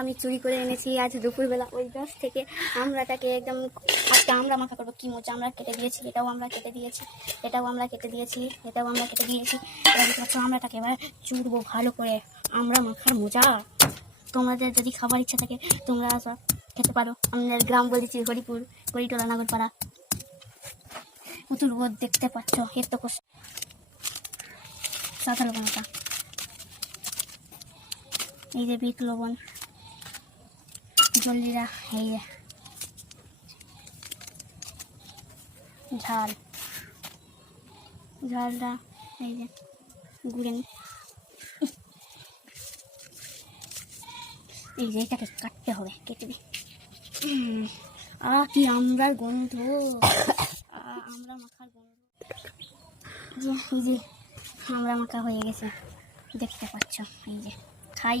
আমি চুরি করে এনেছি আজ দুপুরবেলা ওই গাছ থেকে আমরাটাকে একদম আজকে আমরা মাখা করবো। কি মজা, আমরা কেটে দিয়েছি, এটাও আমরা কেটে দিয়েছি, এটাও আমরা কেটে দিয়েছি, এটাও আমরা কেটে দিয়েছি। এবার দেখতে পাচ্ছ আমরাটাকে এবার চুরবো ভালো করে। আমরা মাখার মজা, তোমাদের যদি খাবার ইচ্ছা থাকে তোমরা খেতে পারো। আমাদের গ্রাম বলেছি হরিপুর, হরিটোলা, নাগরপাড়া। প্রচুর রোদ দেখতে পাচ্ছ, এর তো সাদা লবণটা, এই যে বিট লবণ, জলজিরা, এই যে ঝালটা, এই যে গুঁড়ে এই যে এটাকে কাটতে হবে, কেটে দিই। কি আমরার গন্ধ, আমরা মাখার গন্ধ। এই যে আমরা মাখা হয়ে গেছে, দেখতে পাচ্ছ। এই যে খাই।